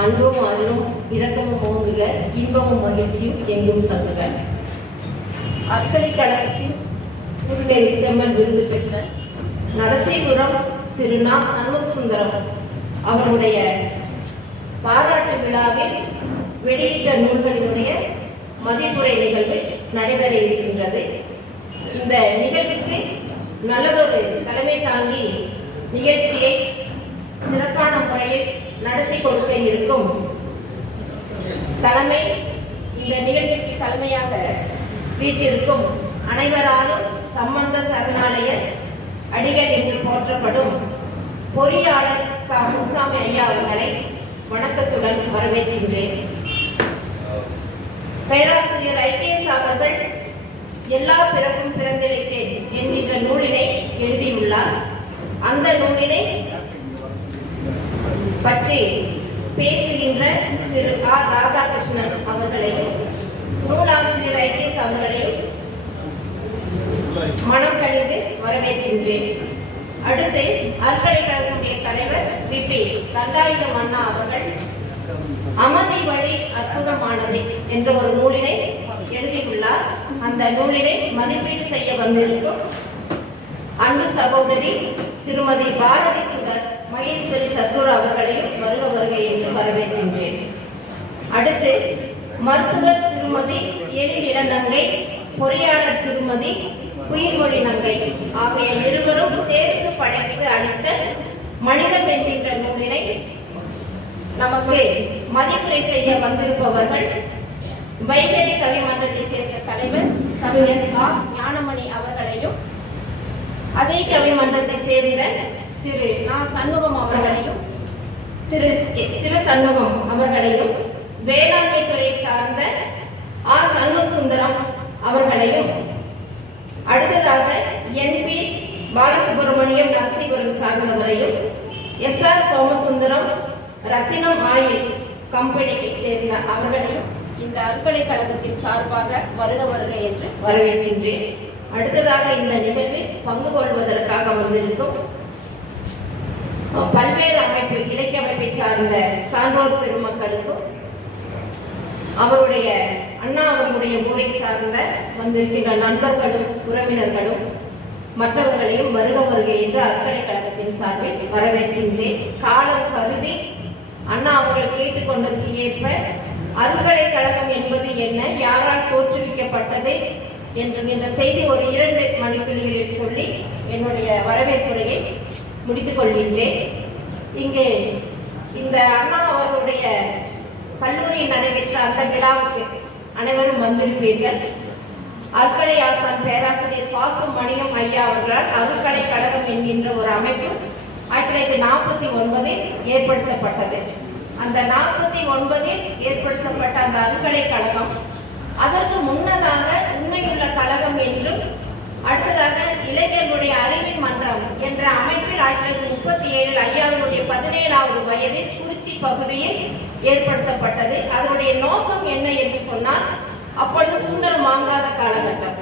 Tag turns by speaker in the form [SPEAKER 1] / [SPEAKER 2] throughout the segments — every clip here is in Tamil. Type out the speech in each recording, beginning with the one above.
[SPEAKER 1] அன்பும் அருளும் இரக்கமும் ஓங்குக இன்பமும் மகிழ்ச்சியும் எங்கும் தங்குக. அக்கறை கழகத்தின் குருநேரி செம்மன் விருது பெற்ற நரசிபுரம் திரு நா. சண்முக சுந்தரம் அவருடைய பாராட்டு விழாவில் வெளியிட்ட நூல்களினுடைய மதிப்புரை நிகழ்வு நடைபெற இருக்கின்றது. இந்த நிகழ்வுக்கு நல்லதொரு தலைமை தாங்கி நிகழ்ச்சியை சிறப்பான முறையில் நடத்தி கொடுக்க இருக்கும். தலைமை இந்த நிகழ்ச்சிக்கு தலைமையாக வீற்றிருக்கும் அனைவராலும் சம்பந்த சரணாலய அடிகள் என்று போற்றப்படும் பொறியாளர் க. முசாமி ஐயா அவர்களை வணக்கத்துடன் வரவேற்கின்றேன். பேராசிரியர் ஐகேஎஸ் அவர்கள் எல்லா பிறப்பும் பிறந்திழைத்தேன் என்கின்ற நூலினை எழுதியுள்ளார். அந்த நூலினை பற்றி பேசுகின்ற திரு ஆர் ராதாகிருஷ்ணன் அவர்களையும் நூலாசிரியர் ஐகேஸ் அவர்களையும் மனம் கணிந்து வரவேற்கின்றேன். அடுத்து அறக்கலைக்கழகத்துடைய தலைவர் விபி கந்தாயுதம் அண்ணா அவர்கள் அமதி வழி அற்புதமானது என்ற ஒரு நூலினை எழுதியுள்ளார். அந்த நூலினை மதிப்பீடு செய்ய வந்திருக்கும் அன்பு சகோதரி திருமதி பாரதி சுடர் மகேஸ்வரி சத்குரு அவர்களையும் வருக வருக என்று வரவேற்கின்றேன் அடுத்து மருத்துவர் திருமதி எழில் இளநங்கை பொறியாளர் திருமதி உயிர்மொழி நங்கை. ஆகிய இருவரும் சேர்த்து படைத்து அளித்த மனிதம் என்கின்ற நூலினை நமக்கு மதிப்புரை செய்ய வந்திருப்பவர்கள் வைகரி கவிமன்றத்தைச் சேர்ந்த தலைவர் கவிஞர் கா. ஞானமணி அவர்களையும் அதே கவிமன்றத்தை சேர்ந்த திரு. நா. சண்முகம் அவர்களையும் திரு. சிவ சண்முகம் அவர்களையும் வேளாண்மை துறையை சார்ந்த ஆர் சண்முக சுந்தரம் அவர்களையும். அடுத்ததாக NP Balasubramaniam Narasipuram சார்ந்தவரையும் S R Somasundaram Rathinam oil கம்பெனியை சேர்ந்த அவர்களையும் இந்த அறக்கலைக்கழகத்தின் சார்பாக வருக வருக என்று வரவேற்கின்றேன். அடுத்ததாக இந்த நிகழ்வில் பங்கு கொள்வதற்காக வந்திருக்கும் பல்வேறு அமைப்பு இலக்கிய அமைப்பை சார்ந்த சான்றோர் பெருமக்களுக்கும் அவருடைய அண்ணா அவர்களுடைய ஊரை சார்ந்த வந்திருக்கின்ற நண்பர்களும் உறவினர்களும் மற்றவர்களையும் வருக வருகை என்று அறக்கலைக்கழகத்தின் சார்பில் வரவேற்கின்றேன். காலம் கருதி அண்ணா அவர்கள் கேட்டுக்கொண்டதற்கு ஏற்ப அறக்கலைக்கழகம் என்பது என்ன யாரால் தோற்றுவிக்கப்பட்டது என்ற செய்தி ஒரு இரண்டு மணித்துளிகளில் சொல்லி என்னுடைய வரவேற்புரையை முடித்துக் கொள்கின்றேன். இங்கே இந்த அண்ணா அவர்களுடைய கல்லூரியில் நடைபெற்ற அந்த விழாவுக்கு அனைவரும் வந்திருப்பீர்கள். அற்கலை ஆசான் பேராசிரியர் பாசு மணியம் ஐயா அவர்களால் அருட்கலை கழகம் என்கின்ற ஒரு அமைப்பு ஆயிரத்தி தொள்ளாயிரத்தி நாற்பத்தி ஒன்பதில் ஏற்படுத்தப்பட்டது. அந்த நாற்பத்தி ஒன்பதில் ஏற்படுத்தப்பட்ட அந்த அருட்கலை கழகம் அதற்கு முன்னதாக உண்மையுள்ள கழகம் என்றும் அடுத்ததாக இளைஞர்களுடைய அறிவின் மன்றம் என்ற அமைப்பில் ஆயிரத்தி தொள்ளாயிரத்தி முப்பத்தி ஏழில் ஐயாவினுடைய பதினேழாவது வயதில் குறிச்சி பகுதியில் ஏற்படுத்தப்பட்டது. அதனுடைய நோக்கம் என்ன என்று சொன்னால் அப்பொழுது சுந்தரம் வாங்காத காலகட்டம்.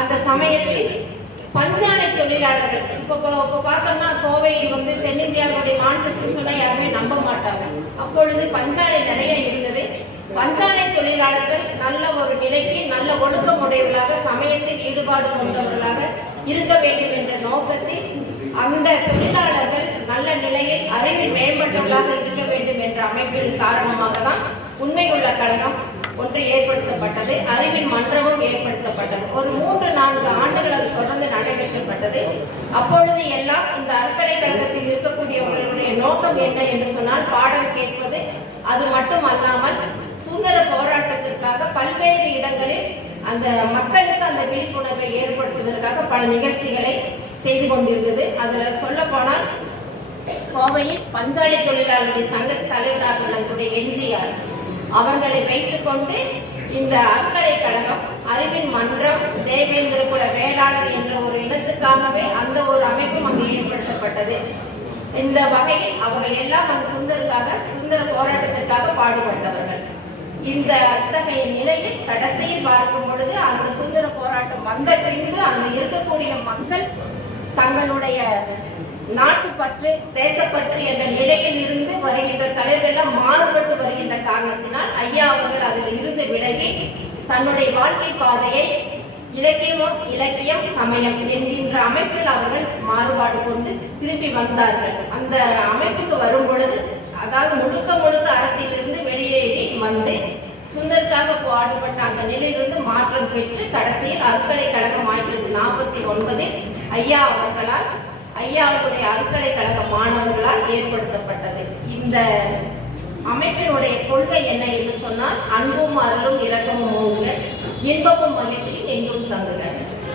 [SPEAKER 1] அந்த சமயத்தில் பஞ்சாலை தொழிலாளர்கள் இப்போ இப்போ பார்த்தோம்னா கோவை வந்து தென்னிந்தியாவுடைய மான்சஸ்டர் சொன்னால் யாருமே நம்ப மாட்டாங்க. அப்பொழுது பஞ்சாலை நிறைய இருந்தது. பஞ்சாலை தொழிலாளர்கள் நல்ல ஒரு நிலைக்கு நல்ல ஒழுக்கம் உடையவர்களாக சமயத்தில் ஈடுபாடு கொண்டவர்களாக இருக்க வேண்டும் என்ற நோக்கத்தில் அந்த தொழிலாளர்கள் நல்ல நிலையில் அறிவில் மேம்பட்டவர்களாக இருக்க வேண்டும் என்ற அமைப்பின் காரணமாக தான் உண்மையுள்ள கழகம் ஒன்று ஏற்படுத்தப்பட்டது அறிவின் மன்றமும் ஏற்படுத்தப்பட்டது. ஒரு மூன்று நான்கு ஆண்டுகள் அது தொடர்ந்து நடைபெற்றப்பட்டது அப்பொழுது எல்லாம் இந்த அறக்கலைக்கழகத்தில் இருக்கக்கூடியவர்களுடைய நோக்கம் என்ன என்று சொன்னால் பாடல் கேட்பது. அது மட்டும் அல்லாமல் சுதந்திர போராட்டத்திற்காக பல்வேறு இடங்களில் அந்த மக்களுக்கு அந்த விழிப்புணர்வை ஏற்படுத்துவதற்காக பல நிகழ்ச்சிகளை செய்து கொண்டிருந்தது. அதில் சொல்ல போனால் கோவையில் பஞ்சாலை தொழிலாளருடைய சங்க தலைவராக நம்முடைய எம்ஜிஆர். அவர்களை வைத்துக்கொண்டு இந்த அறக்கலைக்கழகம் அறிவின் மன்றம் தேவேந்திர குல வேளாளர் என்ற ஒரு இனத்துக்காகவே அந்த ஒரு அமைப்பும் அங்கு ஏற்படுத்தப்பட்டது. இந்த வகையில் அவர்கள் எல்லாம் அந்த சுந்தருக்காக சுந்தர போராட்டத்திற்காக பாடுபட்டவர்கள். இந்த அத்தகைய நிலையில் கடைசியில் பார்க்கும் பொழுது அந்த சுந்தர போராட்டம் வந்த பின்பு அங்கு இருக்கக்கூடிய மக்கள் தங்களுடைய நாட்டுப்பற்று தேசப்பற்று என்ற நிலையில் இருந்து வருகின்ற தலைவர்கள் வருகின்ற காரணத்தினால் ஐயா அவர்கள் அதில் இருந்து விலகி தன்னுடைய வாழ்க்கை பாதையை இலக்கியமும் இலக்கியம் சமயம் என்கின்ற அமைப்பில் அவர்கள் மாறுபாடு கொண்டு திரும்பி வந்தார்கள். அந்த அமைப்புக்கு வரும் பொழுது அதாவது முழுக்க முழுக்க அரசியலிருந்து வெளியேறி வந்து சுந்தருக்காக பாடுபட்ட அந்த நிலையிலிருந்து மாற்றம் பெற்று கடைசியில் அருக்கலைக்கழகம் ஆயிரத்தி தொள்ளாயிரத்தி நாற்பத்தி ஒன்பதில் ஐயா அவர்களால் ஐயாவுடைய அருக்கலைக்கழக மாணவர்களால் ஏற்படுத்தப்பட்டது. இந்த அமைப்பினுடைய கொள்கை என்ன என்று சொன்னால் அன்பும் அருளும் இரக்கமும் இன்பமும் மகிழ்ச்சி எங்கும் தங்குக.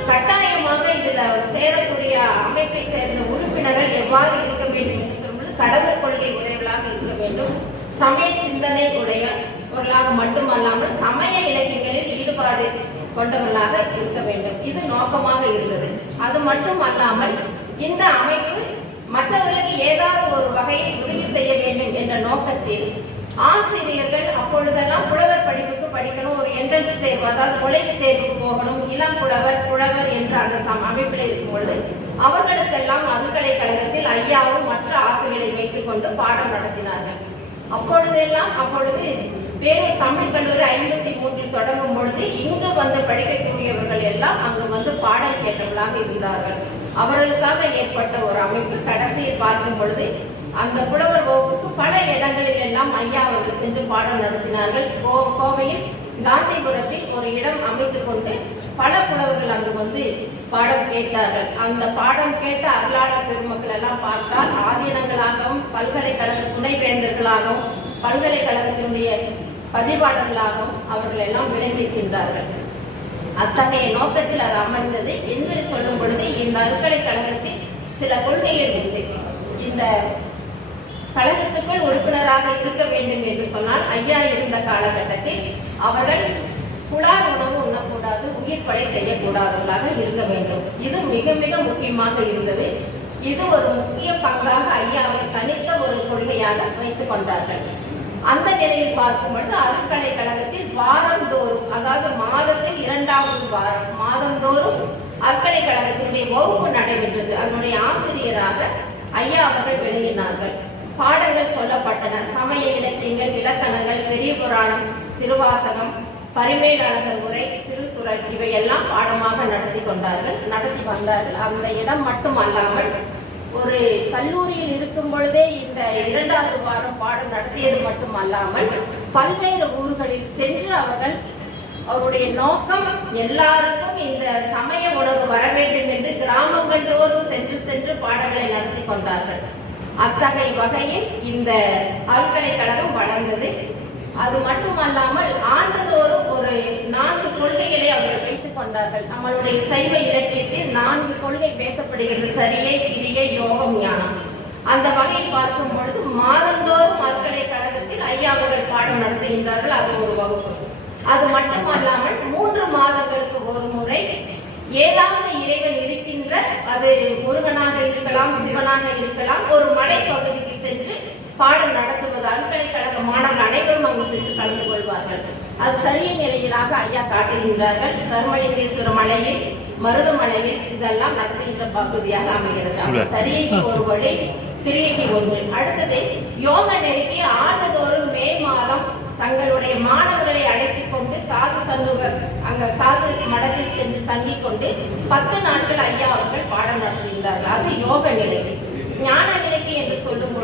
[SPEAKER 1] கட்டாயமாக இதில் சேரக்கூடிய அமைப்பை சேர்ந்த உறுப்பினர்கள் எவ்வாறு இருக்க வேண்டும் என்று சொல்வது கடவுள் கொள்கை உடையவர்களாக இருக்க வேண்டும். சமய சிந்தனை உடையவர்களாக மட்டுமல்லாமல் சமய இலக்கியங்களில் ஈடுபாடு கொண்டவர்களாக இருக்க வேண்டும். இது நோக்கமாக இருந்தது. அது மட்டும் அல்லாமல் இந்த அமைப்பு மற்றவர்களுக்கு ஏதாவது ஒரு வகையில் உதவி செய்ய வேண்டும் என்ற நோக்கத்தில் ஆசிரியர்கள் அப்பொழுதெல்லாம் புலவர் படிப்புக்கு படிக்கணும் ஒரு என்ட்ரன்ஸ் தேர்வு அதாவது நுழைவுத் தேர்வு போகணும் இளம் புலவர் புலவர் என்ற அந்த சம் அமைப்பில் இருக்கும் பொழுது அவர்களுக்கெல்லாம் அருங்கலைக்கழகத்தில் ஐயாவும் மற்ற ஆசிரியர்களை வைத்துக் கொண்டு பாடம் நடத்தினார்கள். அப்பொழுதெல்லாம் அப்பொழுது வேறூர் தமிழ் கல்லூரி ஐம்பத்தி மூன்றில் தொடங்கும் பொழுது இங்கு வந்து படிக்கக்கூடியவர்கள் எல்லாம் அங்கு வந்து பாடம் கேட்டவர்களாக இருந்தார்கள். அவர்களுக்காக ஏற்பட்ட ஒரு அமைப்பு கடைசியில் பார்க்கும் பொழுது அந்த புலவர் வகுப்புக்கு பல இடங்களில் எல்லாம் ஐயா அவர்கள் சென்று பாடம் நடத்தினார்கள். கோ கோவையில் காந்திபுரத்தில் ஒரு இடம் அமைத்து கொண்டு பல புலவர்கள் அங்கு வந்து பாடம் கேட்டார்கள். அந்த பாடம் கேட்ட அருளாளர் பெருமக்கள் எல்லாம் பார்த்தால் ஆதீனங்களாகவும் பல்கலைக்கழக துணைவேந்தர்களாகவும் பல்கலைக்கழகத்தினுடைய பதிவாளர்களாகவும் அவர்கள் எல்லாம் விளைந்திருக்கின்றார்கள் அத்தகைய நோக்கத்தில் அது அமர்ந்தது. என்று சொல்லும் பொழுது இந்த அருக்கலைக்கழகத்தில் சில கொள்கைகள் உண்டு இந்த கழகத்துக்குள் உறுப்பினராக இருக்க வேண்டும் என்று சொன்னால் ஐயா இருந்த காலகட்டத்தில் அவர்கள் புலார் உணவு உண்ணக்கூடாது உயிர் படை செய்யக்கூடாதவர்களாக இருக்க வேண்டும். இது மிக மிக முக்கியமாக இருந்தது. இது ஒரு முக்கிய பங்காக ஐயா அவர்கள் தனித்த ஒரு கொள்கையாக வைத்துக் கொண்டார்கள். அந்த நிலையில் பார்க்கும் பொழுது அறக்கலைக்கழகத்தில் வாரந்தோறும் அதாவது மாதத்தில் இரண்டாவது வாரம் மாதந்தோறும் அறக்கலைக்கழகத்தினுடைய வகுப்பு நடைபெற்றது. அதனுடைய ஆசிரியராக ஐயா அவர்கள் விளங்கினார்கள். பாடங்கள் சொல்லப்பட்டன. சமய இலக்கியங்கள் இலக்கணங்கள் பெரிய புராணம் திருவாசகம் பரிமேலழகர் உரை திருக்குறள் இவையெல்லாம் பாடமாக நடத்தி கொண்டார்கள் நடத்தி வந்தார்கள். அந்த இடம் மட்டும் அல்லாமல் ஒரு கல்லூரியில் இருக்கும் பொழுதே இந்த இரண்டாவது வாரம் பாடம் நடத்தியது மட்டும் அல்லாமல் பல்வேறு ஊர்களில் சென்று அவர்கள் அவருடைய நோக்கம் எல்லாருக்கும் இந்த சமய உணர்வு வர வேண்டும் என்று கிராமங்கள் தோறும் சென்று சென்று பாடங்களை நடத்தி கொண்டார்கள். அத்தகைய வகையில் இந்த பல்கலைக்கழகம் வளர்ந்தது. அது மட்டுமல்லாமல் ஆண்டுதோறும் ஒரு நான்கு கொள்கைகளை கொண்டார்கள். நம்மளுடைய சைவ இலக்கியத்தில் நான்கு கொள்கை பேசப்படுகிறது. சரியை கிரியை யோகம் ஞானம். அந்த வகையில் பார்க்கும் பொழுது மாதந்தோறும் அருட்கலைக்கழகத்தில் ஐயா அவர்கள் பாடம் நடத்துகின்றார்கள். அது ஒரு வகுப்பு. அது மட்டுமல்லாமல் மூன்று மாதங்களுக்கு ஒரு முறை ஏதாவது இறைவன் இருக்கின்ற அது முருகனாக இருக்கலாம் சிவனாக இருக்கலாம் ஒரு மலை பாடம் நடத்துவது அருட்கலைக்கழக மாணவர்கள் அனைவரும் அங்கு சென்று கலந்து கொள்வார்கள். அது சரிய நிலையிலாக ஐயா காட்டுகின்றார்கள் தர்மலிங்கேஸ்வர மலையில் மருதமலையில் இதெல்லாம் நடத்துகின்ற பகுதியாக அமைகிறது. சரியைக்கு ஒரு வழி கிரியைக்கு ஒன்று. அடுத்தது யோக நெருக்கி ஆண்டுதோறும் மே மாதம் தங்களுடைய மாணவர்களை அழைத்துக் கொண்டு சாது சண்முகர் அங்க சாது மடத்தில் சென்று தங்கிக் கொண்டு பத்து நாட்கள் ஐயா அவர்கள் பாடம் நடத்துகின்றார்கள். அது யோக நிலை ஞான நிலைக்கு என்று சொல்லும்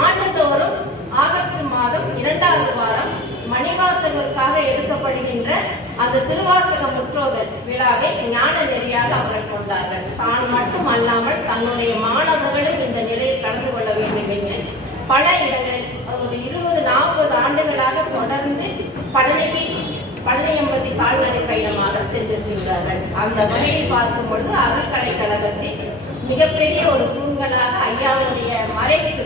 [SPEAKER 1] ஆண்டுதோறும் ஆகஸ்ட் மாதம் இரண்டாவது வாரம் மணிவாசகருக்காக எடுக்கப்படுகின்ற அந்த திருவாசக முற்றோதல் விழாவை ஞான நெறியாக அவர்கள் கொண்டார்கள். தான் மட்டும் அல்லாமல் தன்னுடைய மாணவர்களும் இந்த நிலையில் கலந்து கொள்ள வேண்டும் என்று பல இடங்களில் ஒரு இருபது நாற்பது ஆண்டுகளாக தொடர்ந்து பழனிக்கு பழனியம்பதி கால்நடை பயணமாக சென்றிருக்கின்றார்கள். அந்த வகையில் பார்க்கும் பொழுது அறக்கலைக்கழகத்தில் மிகப்பெரிய ஒரு தூண்களாக ஐயாவுடைய மறைவுக்கு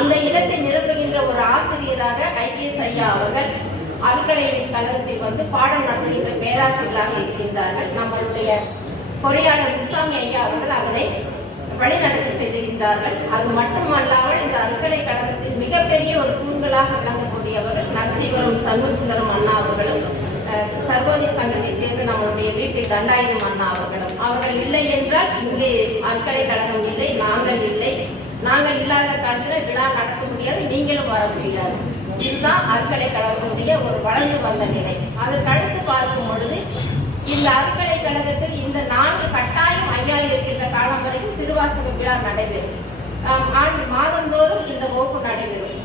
[SPEAKER 1] அந்த இடத்தை நிரப்புகின்ற ஒரு ஆசிரியராக ஐபிஎஸ் ஐயா அவர்கள் அறக்கலை கழகத்தில் வந்து பாடம் நடத்துகின்ற பேராசிரியராக இருக்கின்றார்கள். நம்மளுடைய பொறியாளர் முசாமி ஐயா அவர்கள் அதனை வழிநடத்தி செல்கின்றார்கள். அது மட்டுமல்லாமல் இந்த அறக்கலைக்கழகத்தில் மிகப்பெரிய ஒரு தூண்களாக விளங்கக்கூடியவர்கள் நரசிவரும் சண்முக சுந்தரம் அண்ணா அவர்களும் சர்வோதய சங்கத்தைச் சேர்ந்து நம்மளுடைய வீட்டில் தண்டாயுதம் அண்ணா அவர்களும். அவர்கள் இல்லை என்றால் இங்கே அறக்கலைக்கழகம் கழகம் இல்லை. நாங்கள் விழா நடத்த முடியாது நீங்களும் வர முடியாது. இதுதான் இதுதான் அறக்கலைக்கழகத்துடைய ஒரு வளர்ந்து வந்த நிலை. அதற்கடுத்து பார்க்கும் பொழுது இந்த அறக்கலைக்கழகத்தில் இந்த நான்கு கட்டாயம் ஐயா இருக்கின்ற காலம் வரைக்கும் திருவாசக விழா நடைபெறும். ஆண்டு மாதந்தோறும் இந்த வகுப்பு நடைபெறும்.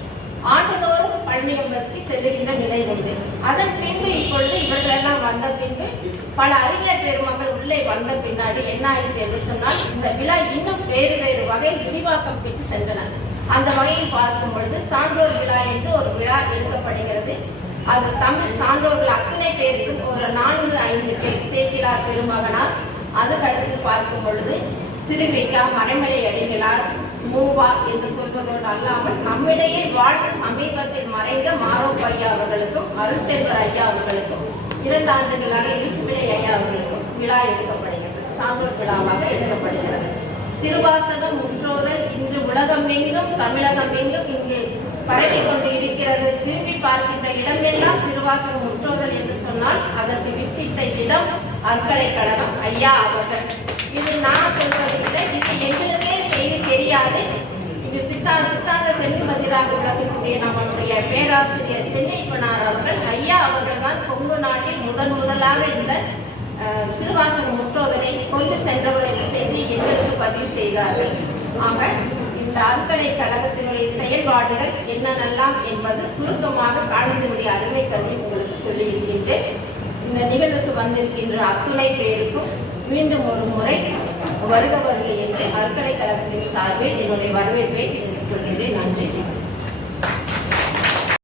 [SPEAKER 1] ஆண்டுதோறும் பழனியம்பலத்துக்கு செல்லுகின்ற நிலை உண்டு. அதன் பின்பு இப்பொழுது இவர்களெல்லாம் வந்த பின்பு பல அறிஞர் பெருமக்கள் உள்ளே வந்த பின்னாடி என்ன ஆயிற்று என்று சொன்னால் இந்த விழா இன்னும் வேறு வேறு வகை விரிவாக்கம் பெற்று சென்றனர். அந்த வகையில் பார்க்கும் பொழுது சான்றோர் விழா என்று ஒரு விழா எடுக்கப்படுகிறது. அது தமிழ் சான்றோர்கள் அத்தனை பேருக்கும் ஒரு நான்கு ஐந்து பேர் சேக்கிலார் பெருமகனார் அதுக்கடுத்து பார்க்கும் பொழுது திருவிக்கா மறைமலை அடிகளார் மூவா என்று சொல்வதோடு அல்லாமல் நம்மிடையே வாழ்ந்த சமீபத்தில் மறைந்த மாரோப் ஐயா அவர்களுக்கும் அருட்செல்வர் ஐயா அவர்களுக்கும் இரண்டு ஆண்டுகளாக இசுமிலை ஐயா அவர்களுக்கும் விழா எடுக்கப்படுகிறது. சான்றோர் விழாவாக எடுக்கப்படுகிறது. திருவாசகம் முற்றோதல் இன்று உலகம் எங்கும் தமிழகம் எங்கும் இங்கு பரவி கொண்டு இருக்கிறது திரும்பி பார்க்கின்ற இடமெல்லாம் திருவாசகம் முற்றோதல் என்று சொன்னால் அதற்கு வித்திட்ட இடம் அற்கலைக்கழகம் ஐயா அவர்கள். இது நான் சொல்றது இல்லை இது எங்களுக்கே செய்தி தெரியாது. இது சித்தா சித்தாந்த செல்வமதிராக விளக்கக்கூடிய நம்மளுடைய பேராசிரியர் சென்னைப்பனார் அவர்கள் ஐயா அவர்கள் தான் கொங்கு நாட்டில் முதன் முதலாக இந்த அஹ், திருவாசக முற்றோதலை கொண்டு சென்றவர் என்று செயல்பாடுகள் என்னென்னலாம் என்பது சுருக்கமாக காலத்தினுடைய அருமை கல்வி உங்களுக்கு சொல்லியிருக்கின்றேன். இந்த நிகழ்வுக்கு வந்திருக்கின்ற அத்துணை பேருக்கும் மீண்டும் ஒரு முறை வருக வருக என்று அறக்கலை கழகத்தின் சார்பில் என்னுடைய வரவேற்பை கொள்கின்றேன். நன்றி.